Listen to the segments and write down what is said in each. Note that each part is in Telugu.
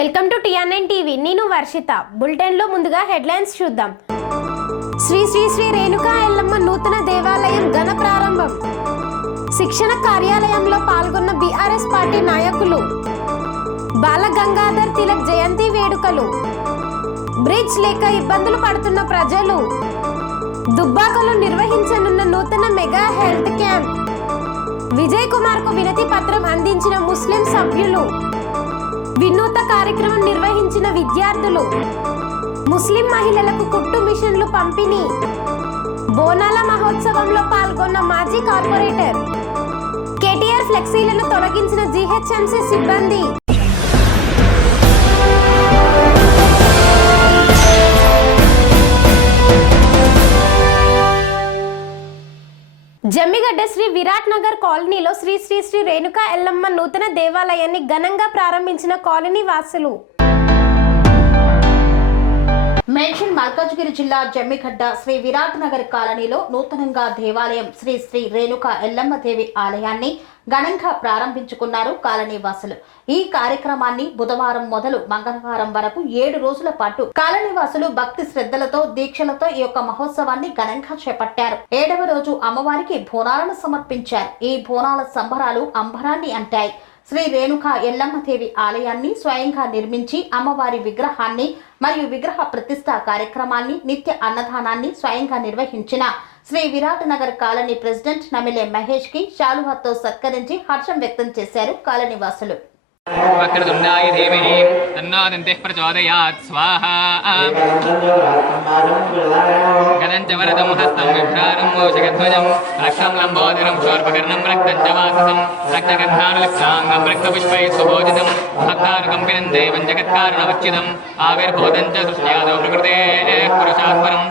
Welcome to టిఆర్9 TV. నేను వర్షిత. బులెటిన్ లో ముందుగా హెడ్లైన్స్ చూద్దాం. శ్రీ శ్రీ శ్రీ రేణుకా ఎల్లమ్మ నూతన దేవాలయం ఘన ప్రారంభం. శిక్షణ కార్యాలయంలో పాల్గొన్న బీఆర్ఎస్ పార్టీ నాయకులు. బాల గంగాధర్ తిలక్ జయంతి వేడుకలు. బ్రిడ్జ్ లేక ఇబ్బందులు పడుతున్న ప్రజలు. దుబ్బాకలో నిర్వహించనున్న నూతన mega health camp. Vijay Kumar కు వినతి పత్రం అందించిన ముస్లిం సభ్యులు. వినూత కార్యక్రమం నిర్వహించిన విద్యార్థులు. ముస్లిం మహిళలకు కుట్టు మిషన్లు పంపిణీ. బోనాల మహోత్సవంలో పాల్గొన్న మాజీ కార్పొరేటర్. కేటీఆర్ ఫ్లెక్సీలను తొలగించిన జీహెచ్ఎంసీ సిబ్బంది. జమ్మిగడ్డ శ్రీ విరాట్ నగర్ కాలనీలో శ్రీ శ్రీ శ్రీ రేణుకా ఎల్లమ్మ నూతన దేవాలయాన్ని ఘనంగా ప్రారంభించిన కాలనీ వాసులు. మేడ్చల్ మల్కాజ్గిరి జిల్లా జమ్మిగడ్డ శ్రీ విరాట్ నగర్ కాలనీలో నూతనంగా దేవాలయం శ్రీ శ్రీ రేణుకా ఎల్లమ్మ దేవి ఆలయాన్ని ఘనంగా ప్రారంభించుకున్నారు కాలనీ వాసులు. ఈ కార్యక్రమాన్ని బుధవారం మొదలు మంగళవారం వరకు 7 రోజుల పాటు కాలనీ వాసులు భక్తి శ్రద్ధలతో దీక్షలతో ఈ యొక్క మహోత్సవాన్ని ఘనంగా చేపట్టారు. 7వ రోజు అమ్మవారికి బోనాలను సమర్పించారు. ఈ బోనాల సంబరాలు అంబరాన్ని అంటాయి. శ్రీ రేణుకా ఎల్లమ్మదేవి ఆలయాన్ని స్వయంగా నిర్మించి అమ్మవారి విగ్రహాన్ని మరియు విగ్రహ ప్రతిష్ఠ కార్యక్రమాన్ని నిత్య అన్నదానాన్ని స్వయంగా నిర్వహించిన శ్రీ విరాట్ నగర్ కాలనీ ప్రెసిడెంట్ నమిలే మహేష్ కి శాలువాతో సత్కరించి హర్షం వ్యక్తం చేశారు కాలనీ వాసులు. వక్రతుండాయ ధీమహి తన్నో దంతిః ప్రచోదయాత్ స్వాహా. గదంచ వరదం హస్తం బిభ్రారం మూషికధ్వజం రక్షం లంబోదరం శూర్పకర్ణం రక్తం చ వాససం రక్తగంధానులిప్తాంగం రక్తపుష్పైః సుభోజితం భక్తానుకంపినం దేవం జగత్కారణవచ్చిదం ఆవిర్భూతం చ సృష్ట్యాదో ప్రకృతేః పురుషాత్పరం.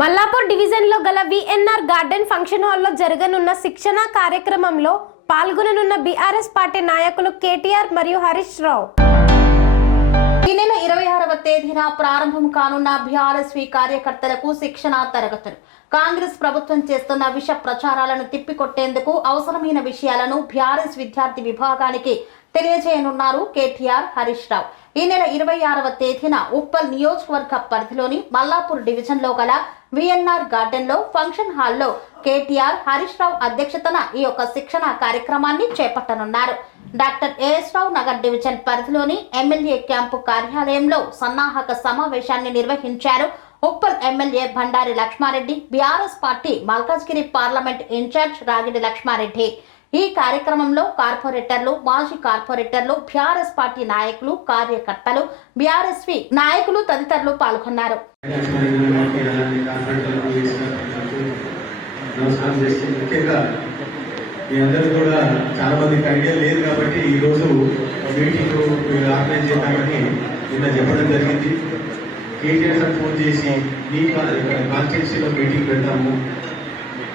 మల్లాపూర్ డివిజన్ లో గల విఎన్ఆర్ గార్డెన్ ఫంక్షన్ హాల్లో జరగనున్న శిక్షణ కార్యక్రమంలో పాల్గొననున్న బీఆర్ఎస్ పార్టీ నాయకులు కేటీఆర్ మరియు హరీష్ రావు. ఈ నెల 26వ తేదీన ప్రారంభం కానున్న బీఆర్ఎస్ కార్యకర్తలకు శిక్షణ తరగతులు. కాంగ్రెస్ ప్రభుత్వం చేస్తున్న విష ప్రచారాలను తిప్పికొట్టేందుకు అవసరమైన విషయాలను బీఆర్ఎస్ విద్యార్థి విభాగానికి తెలియజేయనున్నారు కేటీఆర్, హరీష్ రావు. ఈ నెల 26వ తేదీన ఉప్పల్ నియోజకవర్గ పరిధిలోని మల్లాపూర్ డివిజన్ లో గల విఎన్ఆర్ గార్డెన్ లో ఫంక్షన్ హాల్లో కేటీఆర్, హరీష్ రావు అధ్యక్షతన ఈ యొక్క శిక్షణ కార్యక్రమాన్ని చేపట్టనున్నారు. Doctor AS Rao Nagar division పరిధిలోని ఎమ్మెల్యే క్యాంపు కార్యాలయంలో సన్నాహక సమావేశాన్ని నిర్వహించారు. Uppal MLA Bandari Laxma Reddy, BRS party Malkajgiri parliament incharge Ragidi Laxma Reddy. ఈ కార్యక్రమంలో కార్పొరేటర్లు, మాజీ కార్పొరేటర్లు, బీఆర్ఎస్ పార్టీ నాయకులు, కార్యకర్తలు, బీఆర్ఎస్వి నాయకులు తదితరులు పాల్గొన్నారు. మీ అందరూ కూడా చాలా మందికి ఐడియా లేదు కాబట్టి ఈ రోజు మీటింగ్ ఆర్గనైజ్ చేద్దామని నిన్న చెప్పడం జరిగింది. కేటీఆర్ సార్ ఫోన్ చేసి మీ కాన్స్టిట్యూన్సీలో మీటింగ్ పెడతాము,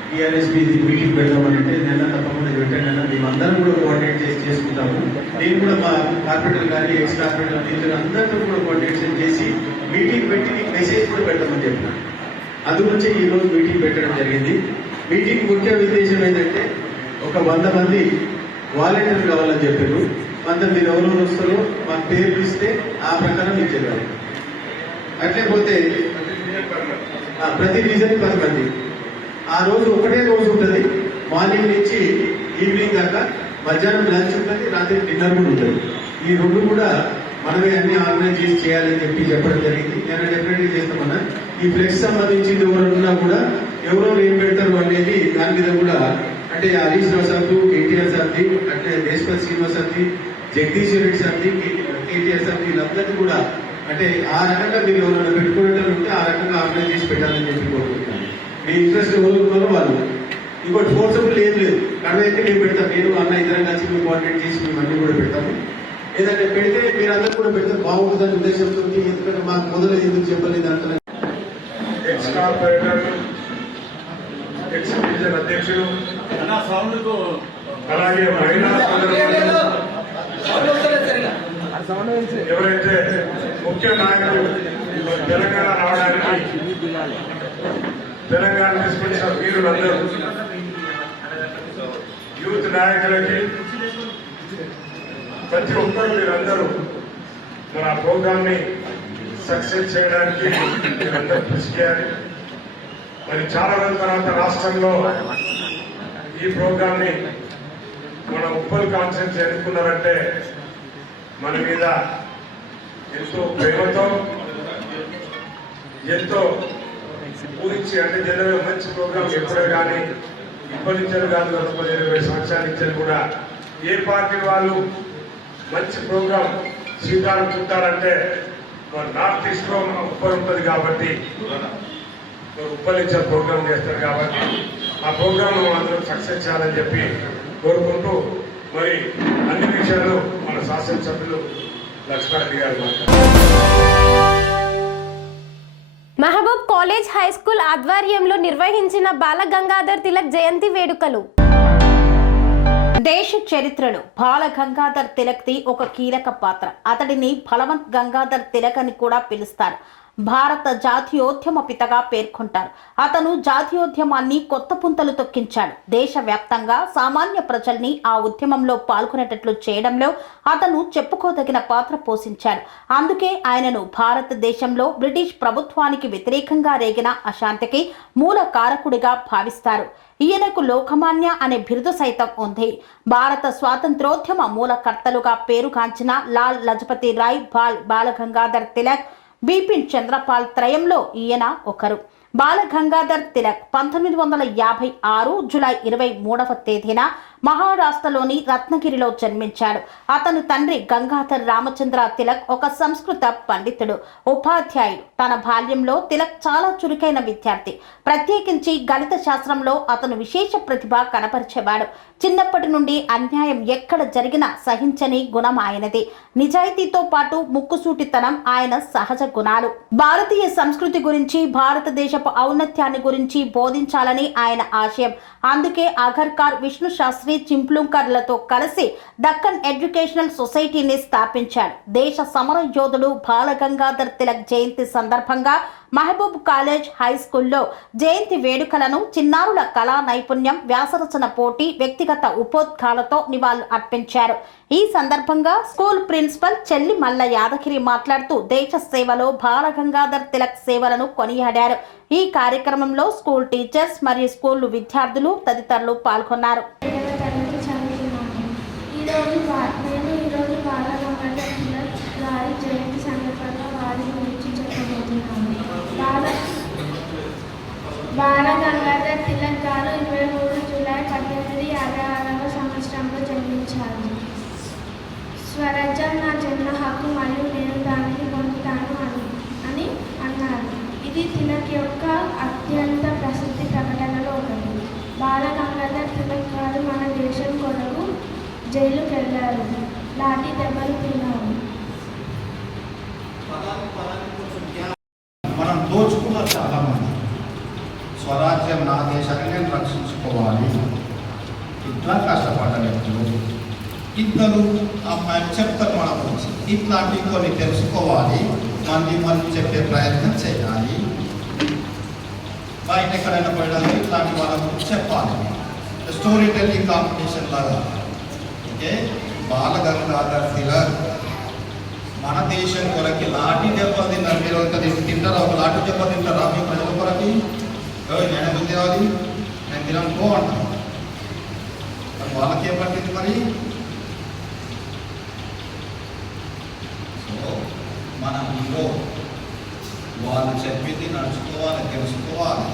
టీఆర్ఎస్పీ మీటింగ్ పెడదామని అంటే నిన్న తప్పకుండా పెట్టాను. మేమందరం కూడా కోఆర్డినేట్ చేసి చేసుకుంటాము. నేను కూడా మా కార్పొరేటర్ కానీ ఎక్స్ కార్పొరేటర్ మీరు అందరితో కూడా కోఆర్డినేషన్ చేసి మీటింగ్ పెట్టి మీకు మెసేజ్ కూడా పెడతామని చెప్పిన. అందుగురించి ఈ రోజు మీటింగ్ పెట్టడం జరిగింది. మీటింగ్ ముఖ్య ఉద్దేశం ఏంటంటే ఒక 100 మంది వాలంటీర్లు కావాలని చెప్పారు. అంత మీరు ఎవరెవరు వస్తారో మాకు పేర్లు ఇస్తే ఆ ప్రకారం మీకు చెప్పాలి. అట్లే పోతే ప్రతి డివిజన్ 10 మంది. ఆ రోజు ఒకటే రోజు ఉంటుంది, మార్నింగ్ నుంచి ఈవినింగ్ దాకా. మధ్యాహ్నం లంచ్ ఉంటుంది, రాత్రి డిన్నర్ కూడా ఉంటుంది. ఈ రెండు కూడా మనమే అన్ని ఆర్గనైజ్ చేసి చేయాలని చెప్పడం జరిగింది. నేను డెఫినెట్గా చేస్తామన్నా. ఈ ఫ్లెక్స్ సంబంధించింది ఎవరున్నా కూడా ఎవరెవరు ఏం పెడతారు అనేది దాని మీద కూడా అంటే హరీష్ రావు సార్ది, కేటీఆర్ సార్ది, అట్లే దేశపతి శ్రీనివాస్ సార్ది, జగదీష్ రెడ్డి సార్ది, కేటీఆర్ సార్ది, వీళ్ళందరినీ కూడా అంటే ఆ రకంగా మీరు ఎవరైనా పెట్టుకునేటప్పుడు ఉంటే ఆ రకంగా ఆర్గనైజ్ చేసి పెట్టాలని చెప్పి కోరుకుంటున్నాను. మీ ఇంట్రెస్ట్ ఎవరు ఉన్నారో వాళ్ళు. ఇంకోటి ఫోర్సబుల్ ఏం లేదు, కడవైతే మేము పెడతాం. నేను అన్న ఇద్దరం కలిసి మేము కోఆర్డినేట్ చేసి మేము అన్ని కూడా పెడతాము. ఏదంటే పెడితే మీరు అందరూ కూడా పెడితే బాగుంటుందని ఉద్దేశంతో, ఎందుకంటే మాకు మొదలు ఎందుకు చెప్పలేదు అంటున్నారు. ఎక్స్ కార్పొరేటర్, ఎక్స్ డివిజన్ అధ్యక్షుడు, అలాగే మహిళా ఎవరైతే ముఖ్య నాయకులు తెలంగాణ రావడానికి తెలంగాణ తీసుకొచ్చిన వీరులందరూ, యూత్ నాయకులకి ప్రతి ఒక్కరు మీరందరూ మన ప్రోగ్రామ్ ని సక్సెస్ చేయడానికి మీరందరూ కృషి చేయాలి. మరి చాలా రోజుల తర్వాత రాష్ట్రంలో ఈ ప్రోగ్రామ్ ని మన ఉప్పల్ కాన్ఫరెన్స్ ఎన్నుకున్నారంటే మన మీద ఎంతో ప్రేమతో, ఎంతో ఊహించి, అంటే జనరల్గా మంచి ప్రోగ్రామ్ ఎప్పుడే కానీ ఇప్పటి నుంచి కాదు, 20 సంవత్సరాల నుంచి కూడా ఏ పార్టీ వాళ్ళు మంచి ప్రోగ్రామ్ శ్రీకారం చుట్టారంటే నార్త్ ఈస్ట్ లో ఉప్పల్ ఉంటుంది కాబట్టి ఉప్పల్ నుంచి ప్రోగ్రామ్ చేస్తారు కాబట్టి ఆ ప్రోగ్రామ్ అందరూ సక్సెస్ చేయాలని చెప్పి కోరుకుంటూ, మరి అన్ని విషయాలు మన శాసనసభ్యులు లక్ష్మారెడ్డి గారు మహబూబ్ కాలేజ్ హై స్కూల్ ఆధ్వర్యంలో నిర్వహించిన బాల గంగాధర్ తిలక్ జయంతి వేడుకలు. దేశ చరిత్రలో బాల గంగాధర్ తిలక్ది ఒక కీలక పాత్ర. అతడిని బలవంత్ గంగాధర్ తిలక్ అని కూడా పిలుస్తారు. భారత జాతీయోద్యమ పితగా పేర్కొంటారు. అతను జాతీయోద్యమాన్ని కొత్త పుంతలు తొక్కించాడు. దేశవ్యాప్తంగా సామాన్య ప్రజల్ని ఆ ఉద్యమంలో పాల్గొనేటట్లు చేయడంలో అతను చెప్పుకోదగిన పాత్ర పోషించాడు. అందుకే ఆయనను భారతదేశంలో బ్రిటిష్ ప్రభుత్వానికి వ్యతిరేకంగా రేగిన అశాంతికి మూల కారకుడిగా భావిస్తారు. ఈయనకు లోకమాన్య అనే బిరుదు సైతం ఉంది. భారత స్వాతంత్రోద్యమ మూలకర్తలుగా పేరుగాంచిన లాల్ లజపతి రాయ్, బాల గంగాధర్ తిలక్, బిపిన్ చంద్రపాల్ త్రయంలో ఈయన ఒకరు. బాల గంగాధర్ తిలక్ 1956 జూలై 23వ తేదీన మహారాష్ట్రలోని రత్నగిరిలో జన్మించాడు. అతను తండ్రి గంగాధర్ రామచంద్ర తిలక్ ఒక సంస్కృత పండితుడు, ఉపాధ్యాయుడు. తన బాల్యంలో తిలక్ చాలా చురుకైన విద్యార్థి. ప్రత్యేకించి గణిత శాస్త్రంలో అతను విశేష ప్రతిభ కనపరిచేవాడు. చిన్నప్పటి నుండి అన్యాయం ఎక్కడ జరిగినా సహించని గుణం ఆయనది. నిజాయితీతో పాటు ముక్కుసూటితనం ఆయన సహజ గుణాలు. భారతీయ సంస్కృతి గురించి, భారతదేశపు ఔన్నత్యాన్ని గురించి బోధించాలని ఆయన ఆశయం. అందుకే అగర్కర్, విష్ణు శాస్త్రి, చింప్లుంకర్లతో కలిసి దక్కన్ ఎడ్యుకేషనల్ సొసైటీని స్థాపించాడు. దేశ సమర యోధుడు బాల గంగాధర్ తిలక్ జయంతి సందర్భంగా మహబూబ్ కాలేజ్ హై స్కూల్లో జయంతి వేడుకలను చిన్నారుల కళా నైపుణ్యం, వ్యాసరచన పోటీ, వ్యక్తిగత ఉపోద్ఘాలతో నివాళులు అర్పించారు. ఈ సందర్భంగా స్కూల్ ప్రిన్సిపల్ చెల్లి మల్ల యాదగిరి మాట్లాడుతూ దేశ సేవలో బాల గంగాధర్ తిలక్ సేవలను కొనియాడారు. ఈ కార్యక్రమంలో స్కూల్ టీచర్స్ మరియు స్కూల్ విద్యార్థులు తదితరులు పాల్గొన్నారు. ఈరోజు బాల గంగాధర్ తిలక్ గారి జయంతి సందర్భంగా వారి గురించి చెప్పబోతున్నాను. బాల గంగాధర్ తిలక్ గారు 23 జూలై 1856 జైలుకి వెళ్ళారు. లాఠీ దెబ్బలు తిన్నాము. మనం దోచుకున్న చాలా మంది స్వరాజ్యం నా దేశాన్ని నేను రక్షించుకోవాలి ఇట్లా కష్టపడ్డ వ్యక్తులు ఇద్దరు అమ్మాయిలు చెప్తారు మన గురించి. ఇట్లాంటివి కొన్ని తెలుసుకోవాలి, మళ్ళీ చెప్పే ప్రయత్నం చేయాలి. బయట ఎక్కడైనా పోయడానికి ఇట్లాంటి వాళ్ళ గురించి చెప్పాలి. స్టోరీ టెల్లింగ్ కాంపిటీషన్ లాగా. ఓకే, బాలగంగాధర్ తిలక్ మన దేశం కొరకి లాఠీ దెబ్బలు తిన్నారు. మీరు తింటారా? ఒక లాఠీ దెబ్బ తింటారా మీ ప్రజల కొరకి? నేను ఎందుకు తినాలి? నేను తిననుకో అంటాను. మరి వాళ్ళకేం పట్టింది మరి? సో మన హీరో వాళ్ళు చెప్పింది నడుచుకోవాలి, తెలుసుకోవాలి.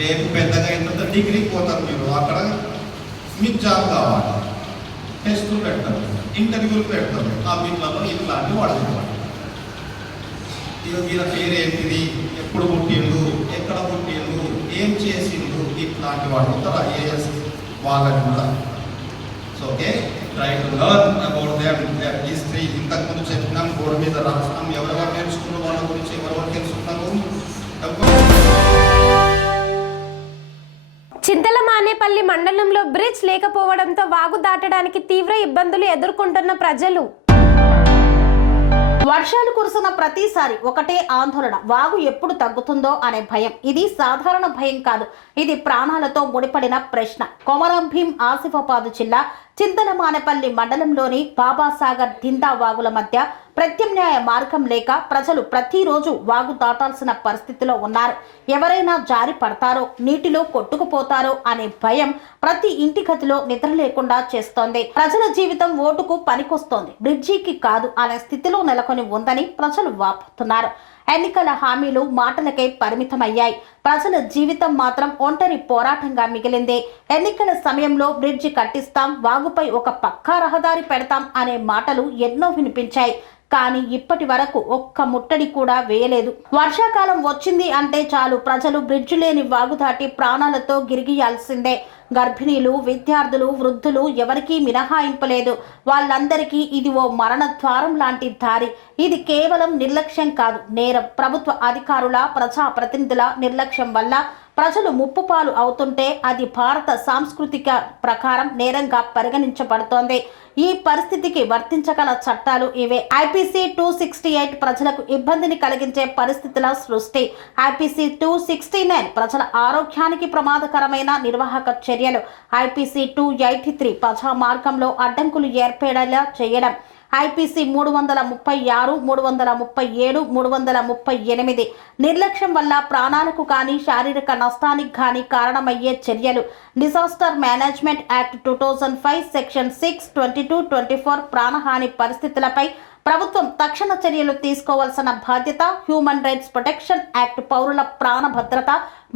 రేపు పెద్దగా ఎంత డిగ్రీకి పోతారు మీరు, అక్కడ మీకు జాబ్ కావాలి, టెస్టులు పెడతారు, ఇంటర్వ్యూలు పెడతారు. ఆ వీళ్ళలో ఇట్లాంటివి వాడుకోవాలి. వీళ్ళ పేరు ఏంటిది, ఎప్పుడు పుట్టిండు, ఎక్కడ పుట్టిండు, ఏం చేసిండు, ఇట్లాంటి వాడుతారు ఐఏఎస్ వాళ్ళని కూడా. So okay, try to learn about them history. ఇంతకుముందు చెప్పినాం, బోర్డు మీద రాసినాం. ఎవరెవరు నేర్చుకున్న వాళ్ళ గురించి ఎవరెవరు తెలుసుకున్నారు? చింతలమానేపల్లి మండలంలో బ్రిడ్జ్ లేకపోవడంతో వాగు దాటడానికి తీవ్ర ఇబ్బందులు ఎదుర్కొంటున్న ప్రజలు. వర్షాలు కురుస్తున్న ప్రతిసారి ఒకటే ఆందోళన, వాగు ఎప్పుడు తగ్గుతుందో అనే భయం. ఇది సాధారణ భయం కాదు, ఇది ప్రాణాలతో ముడిపడిన ప్రశ్న. కొమరం భీం ఆసిఫాబాద్ జిల్లా చింతలమానేపల్లి మండలంలోని బాబాసాగర్ దిందా వాగుల మధ్య ప్రత్యామ్నాయ మార్గం లేక ప్రజలు ప్రతిరోజు వాగు దాటాల్సిన పరిస్థితిలో ఉన్నారు. ఎవరైనా జారి పడతారో, నీటిలో కొట్టుకుపోతారో అనే భయం ప్రతి ఇంటి గదిలో నిద్ర లేకుండా చేస్తోంది. ప్రజల జీవితం ఓటుకు పనికొస్తోంది, బ్రిడ్జికి కాదు అనే స్థితిలో నెలకొని ఉందని ప్రజలు వాపోతున్నారు. ఎన్నికల హామీలు మాటలకే పరిమితమయ్యాయి. ప్రజల జీవితం మాత్రం ఒంటరి పోరాటంగా మిగిలింది. ఎన్నికల సమయంలో బ్రిడ్జి కట్టిస్తాం, వాగుపై ఒక పక్కా రహదారి పెడతాం అనే మాటలు ఎన్నో వినిపించాయి. కానీ ఇప్పటి వరకు ఒక్క ముట్టడి కూడా వేయలేదు. వర్షాకాలం వచ్చింది అంటే చాలు ప్రజలు బ్రిడ్జి లేని వాగు దాటి ప్రాణాలతో గిరిగియాల్సిందే. గర్భిణీలు, విద్యార్థులు, వృద్ధులు ఎవరికీ మినహాయింపలేదు. వాళ్ళందరికీ ఇది ఓ మరణ ద్వారం లాంటి దారి. ఇది కేవలం నిర్లక్ష్యం కాదు, నేరం. ప్రభుత్వ అధికారుల, ప్రజాప్రతినిధుల నిర్లక్ష్యం వల్ల ప్రజలు ముప్పుపాలు అవుతుంటే అది భారత సాంస్కృతిక ప్రకారం నేరంగా పరిగణించబడుతోంది. ఈ పరిస్థితికి వర్తించగల చట్టాలు ఇవే. ఐపీసీ 268 ప్రజలకు ఇబ్బందిని కలిగించే పరిస్థితుల సృష్టి. ఐపీసీ 269 ప్రజల ఆరోగ్యానికి ప్రమాదకరమైన నిర్వాహక చర్యలు. ఐపీసీ 283 ప్రజా మార్గంలో అడ్డంకులు ఏర్పడేలా చేయడం. ఐపీసీ 336, 337, 338 నిర్లక్ష్యం వల్ల ప్రాణాలకు కానీ శారీరక నష్టానికి కానీ కారణమయ్యే చర్యలు. డిజాస్టర్ మేనేజ్మెంట్ యాక్ట్ 2005 సెక్షన్ 6, 22, 24 ప్రాణహాని పరిస్థితులపై ప్రభుత్వం తక్షణ చర్యలు తీసుకోవాల్సిన బాధ్యత. హ్యూమన్ రైట్స్ ప్రొటెక్షన్ యాక్ట్ పౌరుల ప్రాణ భద్రత,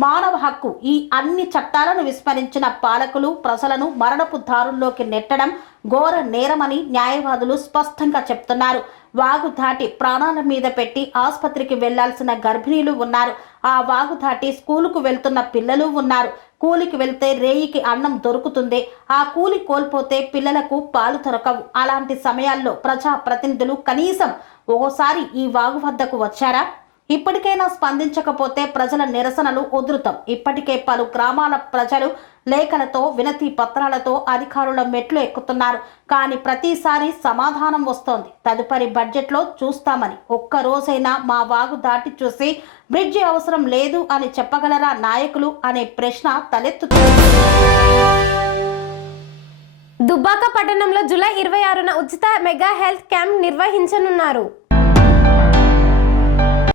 మానవ హక్కు. ఈ అన్ని చట్టాలను విస్మరించిన పాలకులు ప్రజలను మరణపు దారుల్లోకి నెట్టడం ఘోర నేరమని న్యాయవాదులు స్పష్టంగా చెప్తున్నారు. వాగు దాటి ప్రాణాల మీద పెట్టి ఆసుపత్రికి వెళ్లాల్సిన గర్భిణీలు ఉన్నారు. ఆ వాగు దాటి స్కూలుకు వెళ్తున్న పిల్లలు ఉన్నారు. కూలికి వెళ్తే రేయికి అన్నం దొరుకుతుంది, ఆ కూలి కోల్పోతే పిల్లలకు పాలు దొరకవు. అలాంటి సమయాల్లో ప్రజా ప్రతినిధులు కనీసం ఓసారి ఈ వాగు వద్దకు వచ్చారా? ఇప్పటికైనా స్పందించకపోతే ప్రజల నిరసనలు ఉధృతం. ఇప్పటికే పలు గ్రామాల ప్రజలు లేఖలతో, వినతి పత్రాలతో అధికారుల మెట్లు ఎక్కుతున్నారు. కానీ ప్రతిసారి సమాధానం వస్తోంది, తదుపరి బడ్జెట్లో చూస్తామని. ఒక్క రోజైనా మా వాగు దాటి చూసి బ్రిడ్జి అవసరం లేదు అని చెప్పగలరా నాయకులు అనే ప్రశ్న తలెత్తుతుంది. దుబ్బాక పట్టణంలో జూలై 26న ఉచిత మెగా హెల్త్ క్యాంప్ నిర్వహించనున్నారు.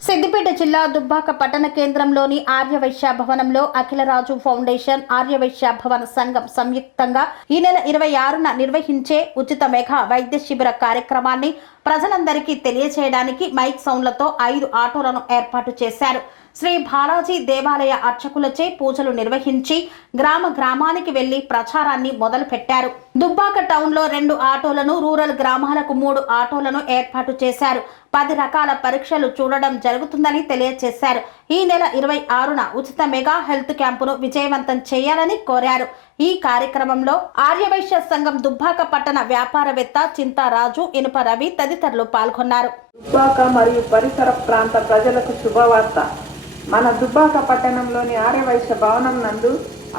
సిద్దిపేట జిల్లా దుబ్బాక పట్టణ కేంద్రంలోని ఆర్యవైశ్య భవనంలో అఖిలరాజు ఫౌండేషన్, ఆర్యవైశ్య భవన సంఘం సంయుక్తంగా ఈ నెల 26న నిర్వహించే ఉచిత మెగా వైద్య శిబిర కార్యక్రమాన్ని ప్రజలందరికీ తెలియజేయడానికి మైక్ సౌండ్లతో 5 ఆటోలను ఏర్పాటు చేశారు. శ్రీ బాలాజీ దేవాలయ అర్చకులచే పూజలు నిర్వహించి గ్రామ గ్రామానికి వెళ్లి ప్రచారాన్ని మొదలు పెట్టారు. దుబ్బాక టౌన్లో 2 ఆటోలను, రూరల్ గ్రామాలకు 3 ఆటోలను ఏర్పాటు చేశారు. 10 రకాల పరీక్షలు చూడడం జరుగుతుందని తెలియజేశారు. ఈ నెల 26న ఉచిత మెగా హెల్త్ క్యాంపును విజయవంతం చేయాలని కోరారు. ఈ కార్యక్రమంలో ఆర్యవైశ్య సంఘం దుబ్బాక పట్టణ వ్యాపారవేత్త చింతారాజు, ఇనుప రవి తదితరులు పాల్గొన్నారు. దుబ్బాక మరియు పరిసర ప్రాంత ప్రజలకు శుభవార్త. మన దుబ్బాక పట్టణంలోని ఆర్యవైశ్య భవనం నందు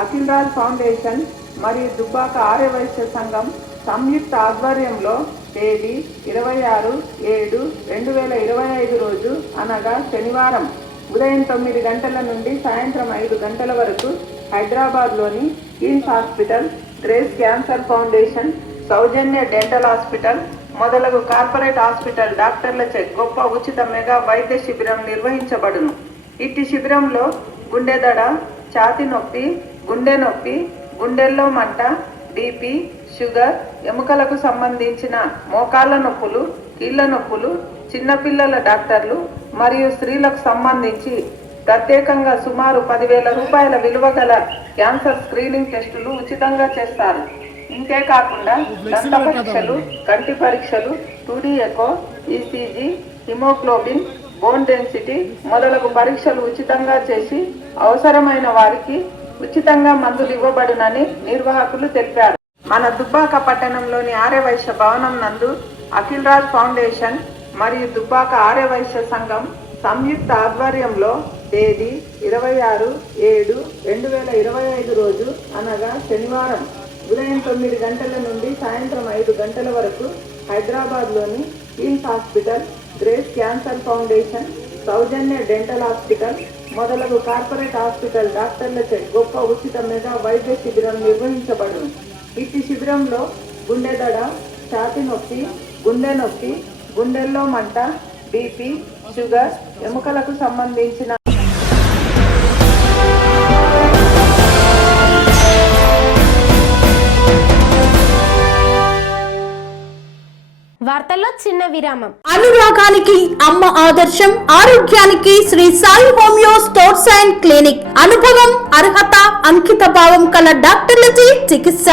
అఖిల్ రాజ్ ఫౌండేషన్ మరియు దుబ్బాక ఆర్యవైశ్య సంఘం సంయుక్త ఆధ్వర్యంలో తేదీ 26/7/2025 రోజు అనగా శనివారం ఉదయం 9 గంటల నుండి సాయంత్రం 5 గంటల వరకు హైదరాబాద్లోని KIMS hospital, grace cancer foundation, Saujanya dental hospital మొదలగు కార్పొరేట్ హాస్పిటల్ డాక్టర్లచే గొప్ప ఉచిత మెగా వైద్య శిబిరం నిర్వహించబడును. ఇట్టి శిబిరంలో గుండెదడ, ఛాతి నొప్పి, గుండె నొప్పి, గుండెల్లో మంట, బీపీ, షుగర్, ఎముకలకు సంబంధించిన మోకాళ్ళ నొప్పులు, కీళ్ళ నొప్పులు, చిన్నపిల్లల డాక్టర్లు మరియు స్త్రీలకు సంబంధించి ప్రత్యేకంగా సుమారు 10,000 రూపాయల విలువ గల క్యాన్సర్ స్క్రీనింగ్ టెస్టులు ఉచితంగా చేస్తారు. ఇంతేకాకుండా దంత పరీక్షలు, కంటి పరీక్షలు, 2D echo, ECG, haemoglobin, bone density మొదలగు పరీక్షలు ఉచితంగా చేసి అవసరమైన వారికి ఉచితంగా మందులు ఇవ్వబడునని నిర్వాహకులు తెలిపారు. మన దుబ్బాక పట్టణంలోని ఆర్యవైశ్య భవనం నందు అఖిల్ రాజ్ ఫౌండేషన్ మరియు దుబ్బాక ఆర్యవైశ్య సంఘం సంయుక్త ఆధ్వర్యంలో తేదీ 26/7/2025 రోజు అనగా శనివారం ఉదయం 9 గంటల నుండి సాయంత్రం 5 గంటల వరకు హైదరాబాద్లోని KIMS hospital, grace cancer foundation, Saujanya dental hospital మొదలగు కార్పొరేట్ హాస్పిటల్ డాక్టర్లచే గొప్ప ఉచిత మెగా వైద్య శిబిరం నిర్వహించబడును. ఇట్టి శిబిరంలో గుండెదడ, ఛాతి నొప్పి, గుండె నొప్పి, గుండెల్లో మంట, బీపీ, షుగర్, ఎముకలకు సంబంధించిన వార్తల్లో చిన్న విరామం. అనురాగానికి అమ్మ ఆదర్శం, ఆరోగ్యానికి Sri Sai homeo stores and clinic. అనుభవం, అర్హత, అంకిత భావం కల డాక్టర్లచే చికిత్స.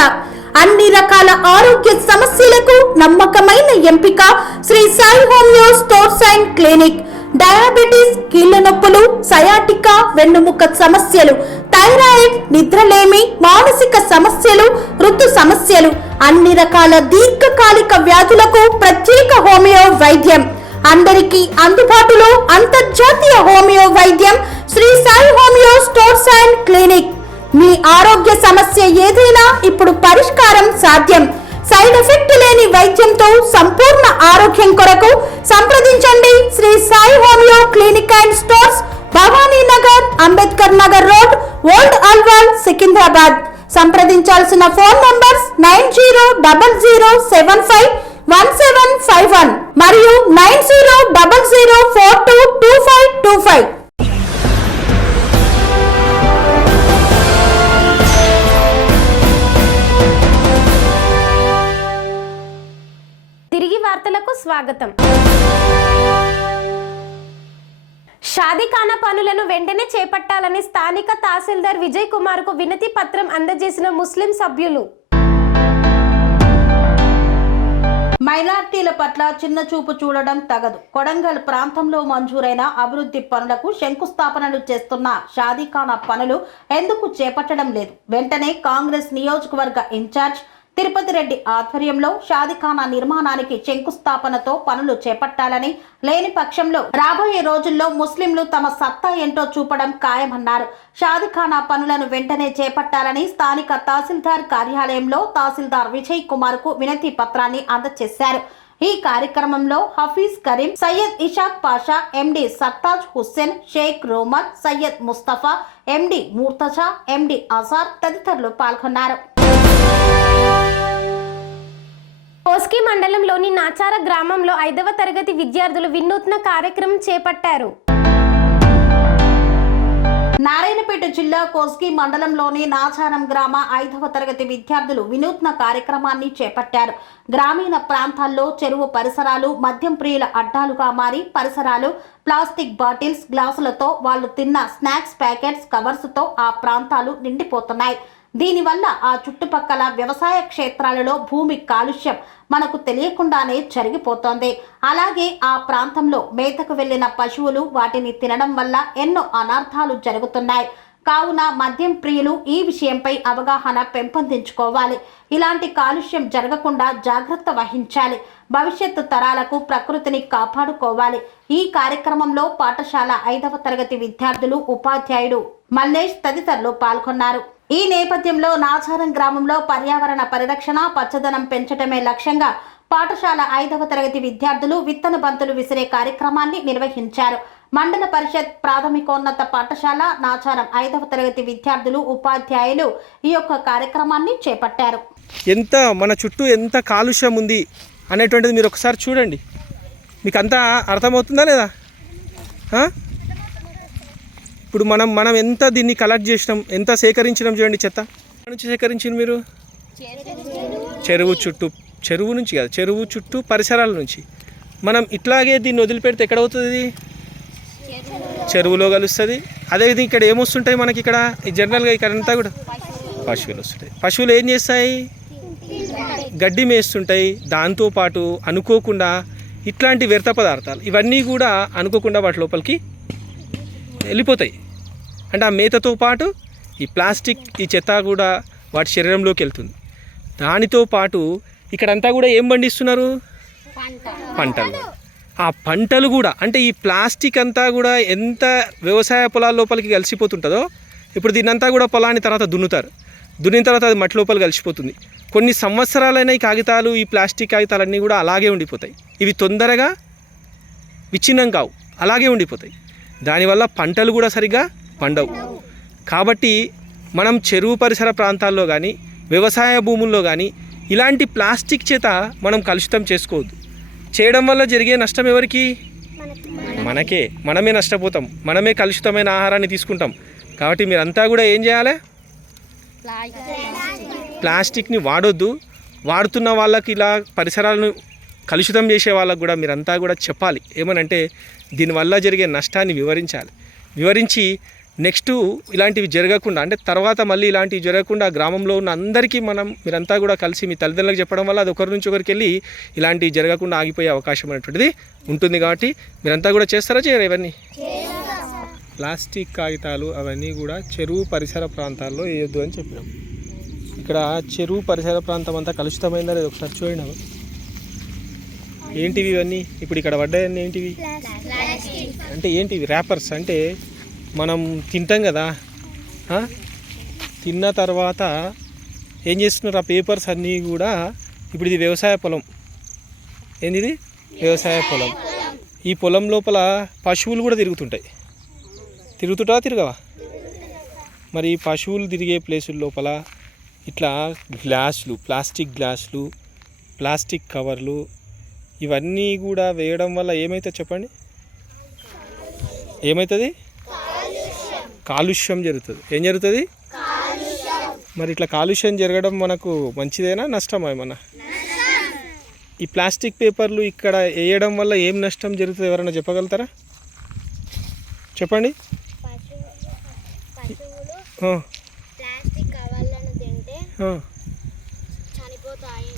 అన్ని రకాల ఆరోగ్య సమస్యలకు నమ్మకమైన ఎంపిక Sri Sai homeo stores and clinic. Diabetes, కీళ్ల నొప్పులు, సయాటికా, వెన్నుముక సమస్యలు, థైరాయిడ్, నిద్రలేమి, మానసిక సమస్యలు, ఋతు సమస్యలు, అన్ని రకాల దీర్ఘకాలిక వ్యాధులకు ప్రత్యేక హోమియో వైద్యం. అందరికీ అందుబాటులో అంతర్జాతీయ హోమియో వైద్యం Shri Sai homeo stores and clinic. మీ ఆరోగ్య సమస్య ఏదైనా ఇప్పుడు పరిష్కారం సాధ్యం. సైడ్ ఎఫెక్ట్ లేని వైద్యంతో సంపూర్ణ ఆరోగ్యం కొరకు సంప్రదించండి Shri Sai homeo clinic and stores, Bhavani Nagar, Ambedkar Nagar road, old Alwal, Secunderabad. సంప్రదించాల్సిన ఫోన్ నంబర్స్ 9000751751 మరియు 9000422525. తిరిగి వార్తలకు స్వాగతం. షాదీఖానా పనులను వెంటనే చేపట్టాలని స్థానిక తహసీల్దార్ విజయ్ కుమార్ కు వినతి పత్రం అందజేసిన ముస్లిం సభ్యులు. మైనార్టీల పట్ల చిన్న చూపు చూడడం తగదు. కొడంగల్ ప్రాంతంలో మంజూరైన అభివృద్ధి పనులకు శంకుస్థాపనలు చేస్తున్న షాదీఖానా పనులు ఎందుకు చేపట్టడం లేదు? వెంటనే కాంగ్రెస్ నియోజకవర్గ ఇన్ఛార్జ్ తిరుపతి రెడ్డి ఆధ్వర్యంలో షాదీఖానా నిర్మాణానికి శంకుస్థాపనతో పనులు చేపట్టాలని, లేని పక్షంలో రాబోయే రోజుల్లో ముస్లింలు తమ సత్తా ఏంటో చూపడం ఖాయమన్నారు. షాదీఖానా పనులను వెంటనే చేపట్టాలని స్థానిక తహసీల్దార్ కార్యాలయంలో తహసీల్దార్ విజయ్ కుమార్ కు వినతి పత్రాన్ని అందజేశారు. ఈ కార్యక్రమంలో హఫీజ్ కరీం, సయ్యద్ ఇషాక్ పాషా, ఎండి సత్తాజ్ హుస్సేన్, షేక్ రోమన్, సయ్యద్ ముస్తఫా, ఎండి మూర్తజా, ఎండి అజార్ తదితరులు పాల్గొన్నారు. కోస్గి మండలంలోని నాచార గ్రామంలో 5వ తరగతి విద్యార్థులు వినూత్న కార్యక్రమం చేపట్టారు. నారాయణపేట జిల్లా కోస్గి మండలంలోని నాచారం గ్రామ 5వ తరగతి విద్యార్థులు వినూత్న కార్యక్రమాన్ని చేపట్టారు. గ్రామీణ ప్రాంతాల్లో చెరువు పరిసరాలు మద్యం ప్రియుల అడ్డాలుగా మారి పరిసరాలు ప్లాస్టిక్ బాటిల్స్, గ్లాసులతో వాళ్ళు తిన్న స్నాక్స్ ప్యాకెట్స్, కవర్స్ తో ఆ ప్రాంతాలు నిండిపోతున్నాయి. దీనివల్ల ఆ చుట్టుపక్కల వ్యవసాయ క్షేత్రాలలో భూమి కాలుష్యం మనకు తెలియకుండానే జరిగిపోతోంది. అలాగే ఆ ప్రాంతంలో మేతకు వెళ్లిన పశువులు వాటిని తినడం వల్ల ఎన్నో అనర్థాలు జరుగుతున్నాయి. కావున మద్యం ప్రియులు ఈ విషయంపై అవగాహన పెంపొందించుకోవాలి. ఇలాంటి కాలుష్యం జరగకుండా జాగ్రత్త వహించాలి. భవిష్యత్తు తరాలకు ప్రకృతిని కాపాడుకోవాలి. ఈ కార్యక్రమంలో పాఠశాల 5వ తరగతి విద్యార్థులు, ఉపాధ్యాయుడు మల్లేష్ తదితరులు పాల్గొన్నారు. ఈ నేపథ్యంలో నాచారం గ్రామంలో పర్యావరణ పరిరక్షణ, పచ్చదనం పెంచడమే లక్ష్యంగా పాఠశాల 5వ తరగతి విద్యార్థులు విత్తన బంతులు విసిరే కార్యక్రమాన్ని నిర్వహించారు. మండల పరిషత్ ప్రాథమికోన్నత పాఠశాల నాచారం 5వ తరగతి విద్యార్థులు, ఉపాధ్యాయులు ఈ యొక్క కార్యక్రమాన్ని చేపట్టారు. ఎంత మన చుట్టూ ఎంత కాలుష్యం ఉంది అనేటువంటిది మీరు ఒకసారి చూడండి. మీకు అంతా అర్థమవుతుందా లేదా? ఇప్పుడు మనం ఎంత దీన్ని కలెక్ట్ చేసినాం, ఎంత సేకరించినాం చూడండి. చెత్త నుంచి సేకరించింది మీరు చెరువు చుట్టూ, చెరువు నుంచి కాదు, చెరువు చుట్టూ పరిసరాల నుంచి. మనం ఇట్లాగే దీన్ని వదిలిపెడితే ఎక్కడవుతుంది? చెరువులో కలుస్తుంది. అదేవిధంగా ఇక్కడ ఏమొస్తుంటాయి మనకి? ఇక్కడ జనరల్గా ఇక్కడ అంతా కూడా పశువులు వస్తుంటాయి. పశువులు ఏం చేస్తాయి? గడ్డి మేస్తుంటాయి. దాంతోపాటు అనుకోకుండా ఇట్లాంటి వ్యర్థ పదార్థాలు ఇవన్నీ కూడా అనుకోకుండా వాటి లోపలికి వెళ్ళిపోతాయి. అంటే ఆ మేతతో పాటు ఈ ప్లాస్టిక్, ఈ చెత్త కూడా వాటి శరీరంలోకి వెళ్తుంది. దానితో పాటు ఇక్కడంతా కూడా ఏం పండిస్తున్నారు? పంటలు. ఆ పంటలు కూడా అంటే ఈ ప్లాస్టిక్ అంతా కూడా ఎంత వ్యవసాయ పొలాల లోపలికి కలిసిపోతుంటుందో, ఇప్పుడు దీన్నంతా కూడా పొలాన్ని తర్వాత దున్నుతారు. దున్నిన తర్వాత అది మట్టి లోపల కలిసిపోతుంది. కొన్ని సంవత్సరాలైన ఈ కాగితాలు, ఈ ప్లాస్టిక్ కాగితాలన్నీ కూడా అలాగే ఉండిపోతాయి. ఇవి తొందరగా విచ్ఛిన్నం కావు, అలాగే ఉండిపోతాయి. దానివల్ల పంటలు కూడా సరిగ్గా పండవు. కాబట్టి మనం చెరువు పరిసర ప్రాంతాల్లో కానీ, వ్యవసాయ భూముల్లో కానీ ఇలాంటి ప్లాస్టిక్ చేత మనం కలుషితం చేసుకోవద్దు. చేయడం వల్ల జరిగే నష్టం ఎవరికి? మనకే. మనమే నష్టపోతాం. మనమే కలుషితమైన ఆహారాన్ని తీసుకుంటాం. కాబట్టి మీరంతా కూడా ఏం చేయాలి? ప్లాస్టిక్ని వాడొద్దు. వాడుతున్న వాళ్ళకి, ఇలా పరిసరాలను కలుషితం చేసే వాళ్ళకు కూడా మీరంతా కూడా చెప్పాలి. ఏమనంటే దీనివల్ల జరిగే నష్టాన్ని వివరించి నెక్స్ట్ ఇలాంటివి జరగకుండా, అంటే తర్వాత మళ్ళీ ఇలాంటివి జరగకుండా గ్రామంలో ఉన్న అందరికీ మీరంతా కూడా కలిసి మీ తల్లిదండ్రులకు చెప్పడం వల్ల అది ఒకరి నుంచి ఒకరికి వెళ్ళి ఇలాంటివి జరగకుండా ఆగిపోయే అవకాశం అనేటువంటిది ఉంటుంది. కాబట్టి మీరంతా కూడా చేస్తారా, చేయరా? ఇవన్నీ ప్లాస్టిక్ కాగితాలు అవన్నీ కూడా చెరువు పరిసర ప్రాంతాల్లో వేయొద్దు అని చెప్పినాం. ఇక్కడ చెరువు పరిసర ప్రాంతం అంతా కలుషితమైందా లేదు ఒకసారి చూడండి. ఏంటివి ఇవన్నీ? ఇప్పుడు ఇక్కడ పడ్డాయన్నీ ఏంటివి? అంటే ఏంటివి? ర్యాపర్స్. అంటే మనం తింటాం కదా, తిన్న తర్వాత ఏం చేస్తున్నారు? ఆ పేపర్స్ అన్నీ కూడా, ఇప్పుడు ఇది వ్యవసాయ పొలం. ఏంది? వ్యవసాయ పొలం. ఈ పొలం లోపల పశువులు కూడా తిరుగువా? మరి ఈ పశువులు తిరిగే ప్లేసుల లోపల ఇట్లా గ్లాసులు, ప్లాస్టిక్ గ్లాసులు, ప్లాస్టిక్ కవర్లు ఇవన్నీ కూడా వేయడం వల్ల ఏమవుతుంది చెప్పండి? ఏమవుతుంది? కాలుష్యం జరుగుతుంది. ఏం జరుగుతుంది? మరి ఇట్లా కాలుష్యం జరగడం మనకు మంచిదేనా, నష్టమా ఏమన్నా? ఈ ప్లాస్టిక్ పేపర్లు ఇక్కడ వేయడం వల్ల ఏం నష్టం జరుగుతుంది ఎవరైనా చెప్పగలుగుతారా? చెప్పండి.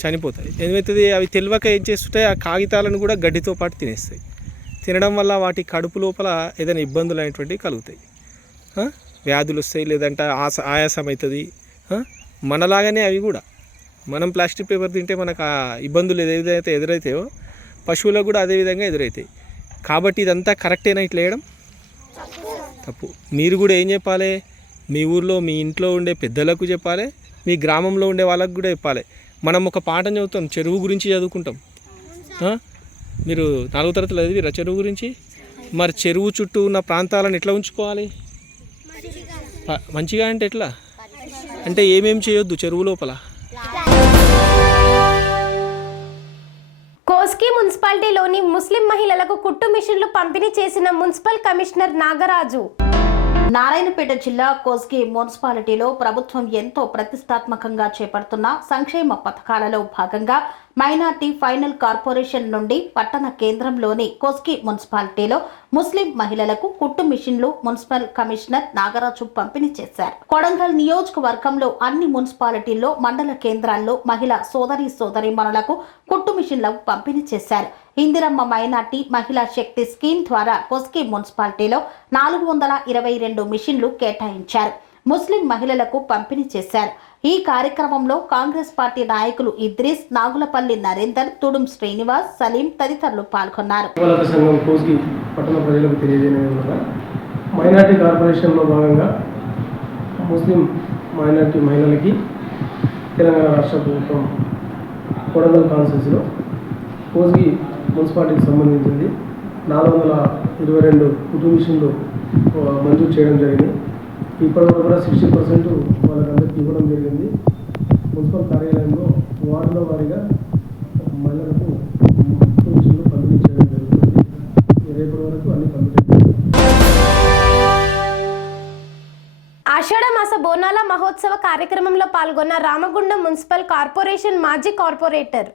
చనిపోతాయి. ఏమవుతుంది? అవి తెలియక ఏం చేస్తుంటాయి? ఆ కాగితాలను కూడా గడ్డితో పాటు తినేస్తాయి. తినడం వల్ల వాటి కడుపు లోపల ఏదైనా ఇబ్బందులు అనేటువంటివి కలుగుతాయి. వ్యాధులు వస్తాయి, లేదంటే ఆయాసం అవుతుంది. మనలాగానే అవి కూడా, మనం ప్లాస్టిక్ పేపర్ తింటే మనకు ఆ ఇబ్బందులు ఏదైతే ఎదురవుతాయో పశువులకు కూడా అదే విధంగా ఎదురవుతాయి. కాబట్టి ఇదంతా కరెక్టేనా ఇట్లా వేయడం? తప్పు. మీరు కూడా ఏం చెప్పాలి? మీ ఊర్లో, మీ ఇంట్లో ఉండే పెద్దలకు చెప్పాలి, మీ గ్రామంలో ఉండే వాళ్ళకు కూడా చెప్పాలి. మనం ఒక పాఠం చదువుతాం, చెరువు గురించి చదువుకుంటాం. మీరు 4వ తరగతిలో చదివిరా చెరువు గురించి? మరి చెరువు చుట్టూ ఉన్న ప్రాంతాలను ఎట్లా ఉంచుకోవాలి? మంచిగా అంటే ఎట్లా? అంటే ఏమేమి చేయొద్దు చెరువు లోపల? కోస్గి మున్సిపాలిటీలోని ముస్లిం మహిళలకు కుట్టు మిషన్లు పంపిణీ చేసిన మున్సిపల్ కమిషనర్ నాగరాజు. నారాయణపేట జిల్లా కోస్గి మున్సిపాలిటీలో ప్రభుత్వం ఎంతో ప్రతిష్టాత్మకంగా చేపడుతున్న సంక్షేమ పథకాలలో భాగంగా మైనార్టీ ఫైనల్ కార్పొరేషన్ నుండి పట్టణ కేంద్రంలోని కోస్గి మున్సిపాలిటీలో ముస్లిం మహిళలకు కుట్టు మిషన్లు మున్సిపల్ కమిషనర్ నాగరాజు పంపిణీ చేశారు. కొడంగల్ నియోజకవర్గంలో అన్ని మున్సిపాలిటీల్లో మండల కేంద్రాల్లో మహిళా సోదరీమణులకు కుట్టు మిషన్లు పంపిణీ చేశారు. ఇందిరమ్మ మైనార్టీ మహిళా శక్తి స్కీమ్ ద్వారా కోస్గి మున్సిపాలిటీలో 422 మిషన్లు కేటాయించారు. ముస్లిం మహిళలకు పంపిణీ చేశారు. ఈ కార్యక్రమంలో కాంగ్రెస్ పార్టీ నాయకులు ఇద్రీస్, నాగులపల్లి నరేందర్, తుడుం శ్రీనివాస్, సలీం తదితరులు పాల్గొన్నారు. సంఘం కోస్గి పట్టణ ప్రజలకు తెలియజేయడం మైనార్టీ కార్పొరేషన్లో భాగంగా ముస్లిం మైనార్టీ మహిళలకి తెలంగాణ రాష్ట్ర ప్రభుత్వం కొడంగల్ కాన్స్టిట్యూన్సీలో కోస్గి మున్సిపాలిటీకి సంబంధించింది 422 కుట్టు మిషన్లు మంజూరు చేయడం జరిగింది. ఇప్పటివరకు కూడా 60% వాళ్ళకందరికీ ఇవ్వడం జరిగింది. మున్సిపల్ కార్యాలయంలో వార్డుల వారీగా మహిళలకు కుట్టు మిషన్లు పంపిణీ చేయడం జరుగుతుంది. రేపటి వరకు అన్ని పంపిణీ. ఆషాఢ మాస బోనాల మహోత్సవ కార్యక్రమంలో పాల్గొన్న రామగుండం మున్సిపల్ కార్పొరేషన్ మాజీ కార్పొరేటర్.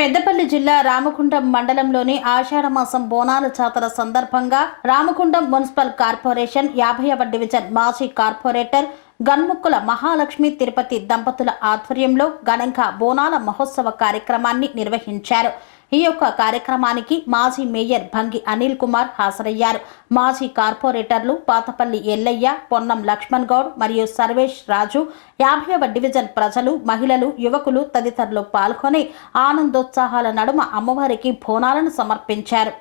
పెద్దపల్లి జిల్లా రామగుండం మండలంలోని ఆషాఢమాసం బోనాల జాతర సందర్భంగా రామగుండం మున్సిపల్ కార్పొరేషన్ 50వ డివిజన్ మాజీ కార్పొరేటర్ గన్ముక్కుల మహాలక్ష్మి తిరుపతి దంపతుల ఆధ్వర్యంలో ఘనంగా బోనాల మహోత్సవ కార్యక్రమాన్ని నిర్వహించారు. ఈ యొక్క కార్యక్రమానికి మాజీ మేయర్ భంగి అనిల్ కుమార్ హాజరయ్యారు. మాజీ కార్పొరేటర్లు పాతపల్లి ఎల్లయ్య, పొన్నం లక్ష్మణ్ గౌడ్ మరియు సర్వేష్ రాజు, 50వ డివిజన్ ప్రజలు, మహిళలు, యువకులు తదితరులు పాల్గొని ఆనందోత్సాహాల నడుమ అమ్మవారికి బోనాలను సమర్పించారు.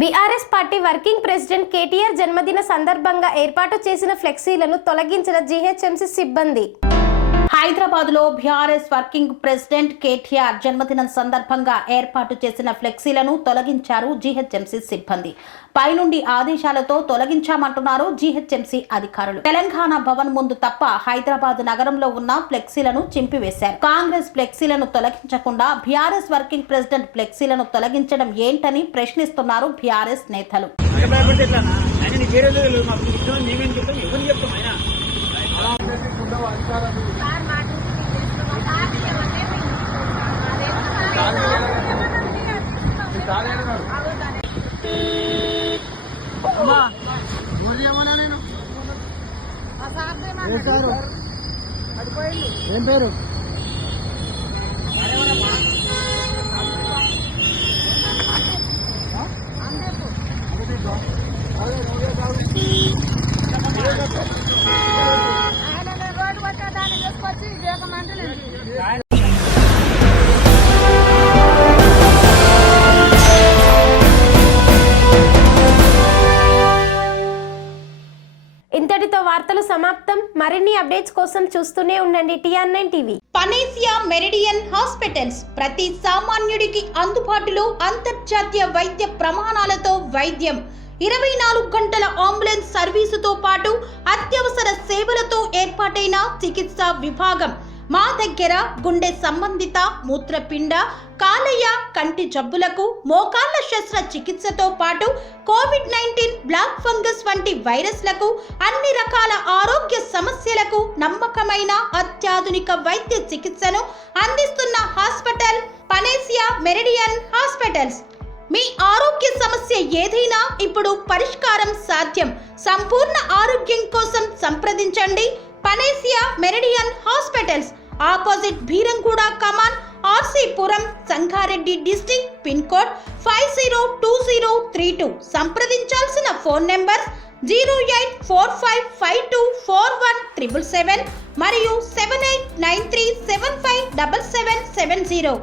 BRS party working president KTR జన్మదిన సందర్భంగా ఏర్పాటు చేసిన ఫ్లెక్సీలను తొలగించిన జీహెచ్ఎంసీ సిబ్బంది. హైదరాబాద్ లో బీఆర్ఎస్ వర్కింగ్ ప్రెసిడెంట్ కేటీఆర్ జన్మదినం సందర్భంగా ఏర్పాటు చేసిన ఫ్లెక్సీలను తొలగించారు జీహెచ్ఎంసీ సిబ్బంది. పైనుండి ఆదేశాలతో తొలగించామంటున్నారు జీహెచ్ఎంసీ అధికారులు. తెలంగాణ భవన్ ముందు తప్ప హైదరాబాద్ నగరంలో ఉన్న ఫ్లెక్సీలను చింపివేశారు. కాంగ్రెస్ ఫ్లెక్సీలను తొలగించకుండా బీఆర్ఎస్ వర్కింగ్ ప్రెసిడెంట్ ఫ్లెక్సీలను తొలగించడం ఏంటని ప్రశ్నిస్తున్నారు బీఆర్ఎస్ నేతలు. ఏం పేరు? ఇంతటితో వార్తలు సమాప్తం. మరిన్ని అప్డేట్స్ కోసం చూస్తూనే ఉండండి TR9 TV. Panacea meridian hospitals ప్రతి సామాన్యుడికి అందుబాటులో అంతర్జాతీయ వైద్య ప్రమాణాలతో వైద్యం, 24 గంటల అంబులెన్స్ సర్వీసుతో పాటు అత్యవసర సేవలతో ఏర్పాటైన చికిత్సా విభాగం. మా దగ్గర గుండె సంబంధిత, మూత్రపిండ, కాలేయ, కంటి జబ్బులకు, మోకాళ్ల శస్త్ర చికిత్సతో పాటు కోవిడ్-19, బ్లాక్ ఫంగస్ వంటి వైరస్లకు, అన్ని రకాల ఆరోగ్య సమస్యలకు నమ్మకమైన అత్యాధునిక వైద్య చికిత్సను అందిస్తున్న హాస్పిటల్ పనేసియా మెరిడియన్ హాస్పిటల్స్. మీ ఆరోగ్య సమస్య ఏదైనా ఇప్పుడు పరిష్కారం సాధ్యం. సంపూర్ణ ఆరోగ్యం కోసం సంప్రదించండి panacea meridian hospitals, opposite Bheeramguda Kaman, RC Puram, Sangareddy district, pin code 502032. సంప్రదించాల్సిన ఫోన్ నెంబర్ 0845524177 మరియు 7893757770.